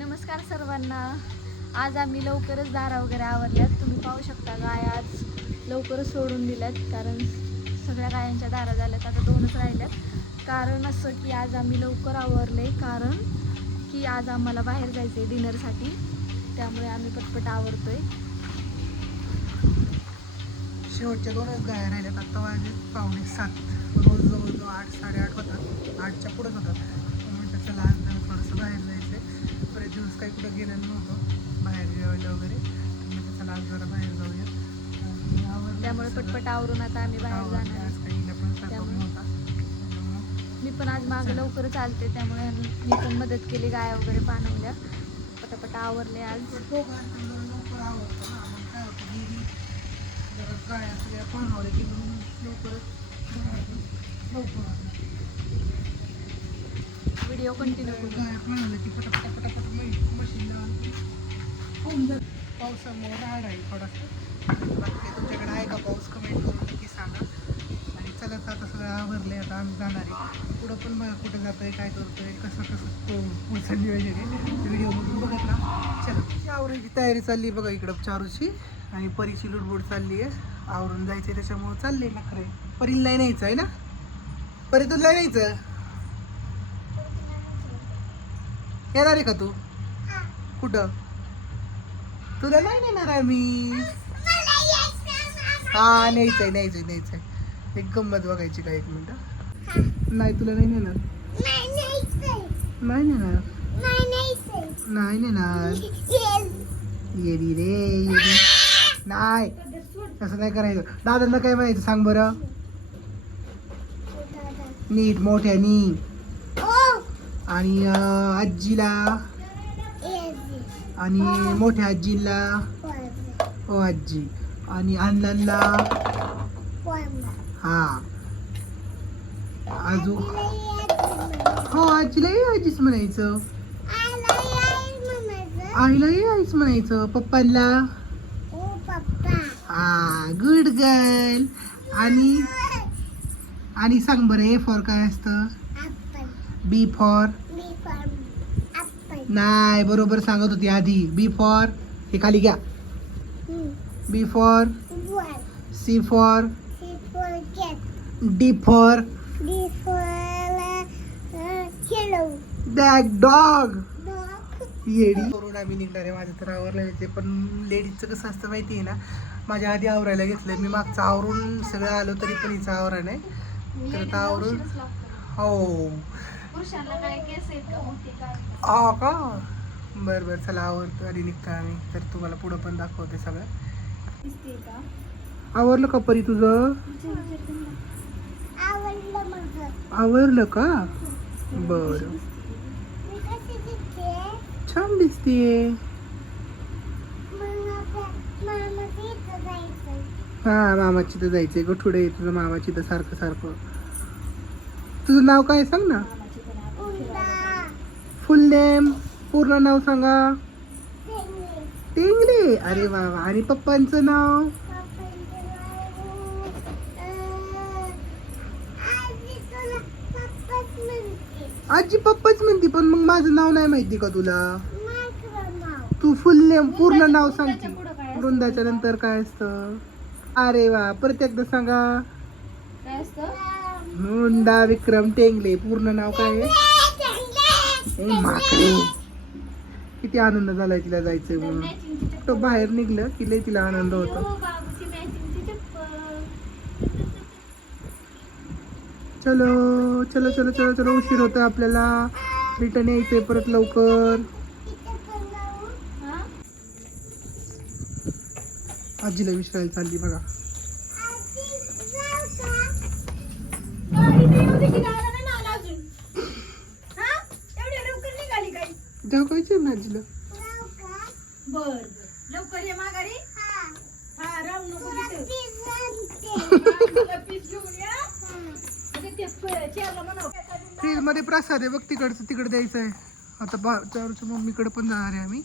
नमस्कार सर्वांना. आज आम्ही लवकरच दारा वगैरे आवरल्यात. तुम्ही पाहू शकता गाय आज लवकरच सोडून दिल्यात कारण सगळ्या गायांच्या दारा झाल्यात. आता दोनच राहिल्यात. कारण असं की आज आम्ही लवकर आवरले कारण की आज आम्हाला बाहेर जायचं आहे डिनरसाठी. त्यामुळे आम्ही पटपट आवरतोय. शेवटच्या दोनच गाया राहिल्यात. आत्ता वाजले पावणे सात. रोज जवळजवळ आठ साडेआठ होतात. आठच्या पुढेच होतात. चला आज थोडंसं बाहेर जायचं. बरेच दिवस काही कुठं गेलेलं नव्हतं. बाहेर जेवायला वगैरे. म्हटलं चला आज जरा बाहेर जाऊया. त्यामुळे. पटपट आवरून आता आम्ही बाहेर. जाणार मी पण आज मागं लवकर चालते त्यामुळे मी पण मदत केली गाया वगैरे पाणवल्या पटापट आवरले आज. दोघांचं जरा पावसामुळे राड आहे थोडासा. बाकी तुमच्याकडे आहे का पाऊस कमेंट करून नक्की सांगा. आणि चला आता सगळं आवरले आता आम्ही जाणार आहे. पुढं पण बघा कुठं जातो आहे काय करतो आहे कसं कसं तो पुढचं नियोजन आहे व्हिडिओमधून बघत राहा. चला. आवरायची तयारी चालली आहे बघा इकडं चारूची. आणि परीची लुडबुड चालली आहे. आवरून जायचं त्याच्यामुळं चालले ना खरे. परीला न्यायचं आहे ना? परी तुला न्यायचं? येणार आहे का तू? कुठं? तुला नाही नेणार आम्ही. हा न्यायचंय न्यायचंय न्यायचंय. एक गंमत बघायची का एक मिनिट? नाही तुला नाही नेणार? नाही नेणार? नाही नेणार. येडी रे येडी. नाही असं नाही करायचं. दादांना काय म्हणायचं सांग बरं? नीट मोठ्यानी. आणि आजीला. आणि मोठ्या आजीला ओ आजी. आणि अण्णांना हा. अजून हो आजीलाही आजीच म्हणायचं. आईलाही आईच म्हणायचं. पप्पांना हा गुड गर्ल आणि आणि सांग बरं ए फॉर काय असतं? बी फॉर नाही बरोबर सांगत होती आधी. बी फॉर हे खाली घ्या. B for C for D for that dog येडी. करून आम्ही निघणार आहे माझं तर आवरलं ते म्हणजे. पण लेडीजचं कसं असतं माहिती आहे ना माझ्या आधी आवरायला घेतलं मी मागचं आवरून सगळं आलो तरी पण हिचं आवरा नाही तर आता आवरून हो. पुरुषांना काय केस आहेत का मोठे काय हा का? बरं बरं चला आवरतो. आधी निघतो आम्ही. तर तुम्हाला पुढं पण दाखवते सगळं. दिसते का? आवरलं का परी तुझं? आवरलं का? बरं. छान दिसतीये. हा मामाची तर जायचंय. ग थोडे तुझं मामाची तर सारखं सारखं. तुझं नाव काय सांग ना. फुल नेम पूर्ण नाव सांगा. टेंगले. अरे वा वा. आणि पप्पांचं नाव? आजी पप्पाच म्हणते पण मग माझं नाव नाही माहिती का तुला? तू फुल नेम पूर्ण नाव सांगते? वृंदाच्या नंतर काय असतं? अरे वा. परत एकदा सांगा. वृंदा विक्रम टेंगले. पूर्ण नाव काय आहे? माकडे. किती आनंद झालाय तिला जायचंय म्हणून. तो बाहेर निघलं की लय तिला आनंद होतो. चलो चलो चलो चलो चलो उशीर होतोय आपल्याला. रिटर्न यायचंय परत लवकर. आजीला विसरायला चालली बघा गाडी तर एवढी की दादा नाही आला अजून. हा? एवढ्या लवकर निघाली काय? दाखवायचं ना आजीला बर बर. लवकर ये माघारी हा राहू नको. हा. म्हणजे. फ्रीजमध्ये प्रसाद आहे बघ तिकडचं तिकडे द्यायचं आहे आता बा चारूच्या मम्मीकडे पण जाणार आहे आम्ही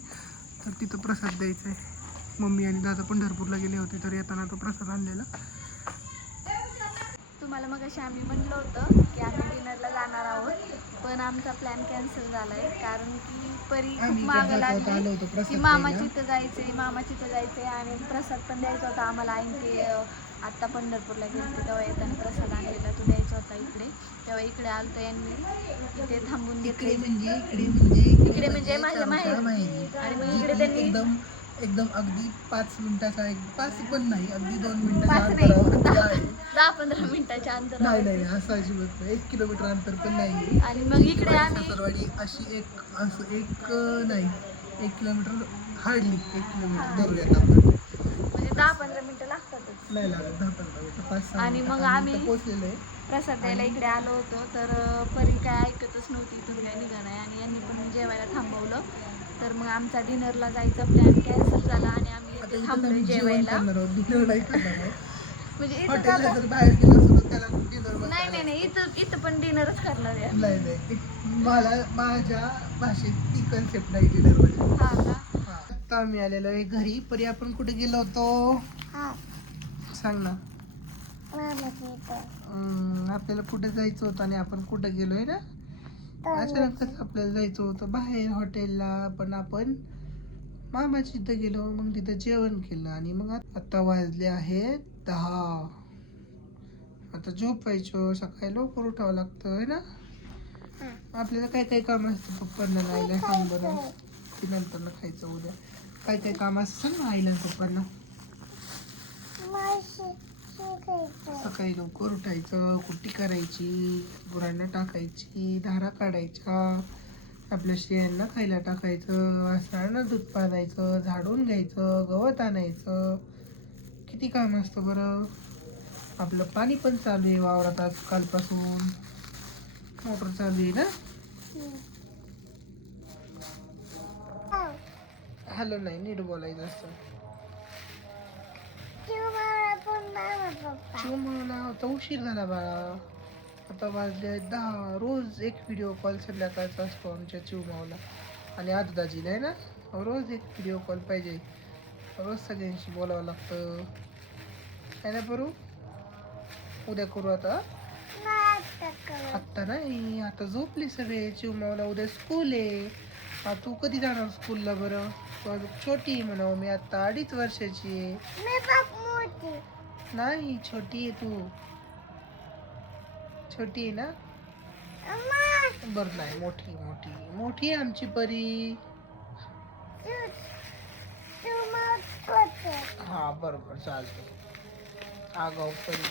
तर तिथं प्रसाद द्यायचा आहे मम्मी आणि दादा पंढरपूरला गेले होते तर येताना तो प्रसाद आणलेला तुम्हाला मग अशी आम्ही म्हणलं होतं की आम्ही डिनर डिनरला जाणार आहोत पण आमचा प्लॅन कॅन्सल झालाय. कारण की परी खूप मागं लागली. की मामाची. इथं जायचंय मामाची इथं जायचंय आणि प्रसाद पण द्यायचा होता. आम्हाला आणि ते आत्ता पंढरपूरला गेलते तेव्हा येताना प्रसाद आणलेला तो द्यायचा होता इकडे. तेव्हा इकडे आलतो यांनी. इथे थांबून घेतले. म्हणजे इकडे म्हणजे म्हणजे माझ्या माहेरी. आणि मग इकडे त्यांनी- एकदम अगदी पाच मिनिटाचा एक पाच पण नाही अगदी दोन मिनिटाच्या पाच नाही आहे. दहा पंधरा मिनिटाच्या नाही अंतरावर नाही असं अजिबात नाही. एक किलोमीटर अंतर पण नाही. आणि मग इकडे आम्ही सासरवाडी अशी एक असं एक अं, नाही एक किलोमीटर हार्डली एक किलोमीटर धरूयात आपण. म्हणजे दहा पंधरा मिनिटं लागतातच. नाही लागत दहा पंधरा मिनिटं पाच सहा आणि मग आम्ही- इथं पोहोचलेलो आहे. प्रसाद द्यायला इकडे आलो होतो तर अं, परी काय ऐकतच नव्हती इथून काय आणि यांनी पण जेवायला थांबवलं. तर मग आमचा डिनरला जायचा प्लॅन कॅन्सल झाला आणि आम्ही जेवण जेवायला. म्हणजे नाही नाही नाही इथं इथं पण डिनरच करणार आहे. नाही नाही मला माझ्या भाषेत ती कन्सेप्ट नाही डिनर म्हणजे हा हा. आम्ही आलेलो आहे घरी. परी आपण कुठे गेलो होतो? सांग ना. आपल्याला कुठे जायचं होतं आणि आपण कुठे गेलोय ना? अचानकच आपल्याला जायचं होतं बाहेर हॉटेलला पण आपण मामाची इथं गेलो मग तिथं जेवण केलं आणि मग आत- वाजले आहेत दहा. आता झोपायचं सकाळी लवकर उठावं लागतं है ना? आपल्याला काय काय काम असतं पप्पांना आईला सांग बरं की नंतर ना खायचं उद्या. काय काय काम असतं सांग ना आईला पप्पांना. सकाळी लवकर उठायचं कुट्टी करायची गुरांना टाकायची धारा काढायच्या आपल्या शेळ्यांना खायला टाकायचं वासरांना दूध पाजायचं झाडून घ्यायचं गवत आणायचं. किती काम असतं बरं? आपलं पाणी पण चालू आहे वावरात आज कालपासून. मोटर चालू आहे ना? हॅलो नाही नीट बोलायचं असतं. शिव आता उशीर झाला बाळा. आता वाजले आहेत दहा. रोज एक व्हिडिओ कॉल संध्याकाळचा असतो आमच्या चिवमावला आणि आजदाजीला आहे ना? रोज एक व्हिडिओ कॉल पाहिजे. रोज सगळ्यांशी बोलावं लागतं. काय ना करू उद्या करू आता? आत्ता नाही. आता झोपली सगळे. चिवमावला उद्या स्कूल आहे. तू कधी जाणार स्कूलला बरं? तू छोटी आहे म्हणावं मी. आता अडीच वर्षाची आहे. नाही छोटी आहे तू. छोटी आहे ना? बर नाही मोठी मोठी. मोठी आहे आमची परी. हा बरोबर चालतं आगाऊ परी.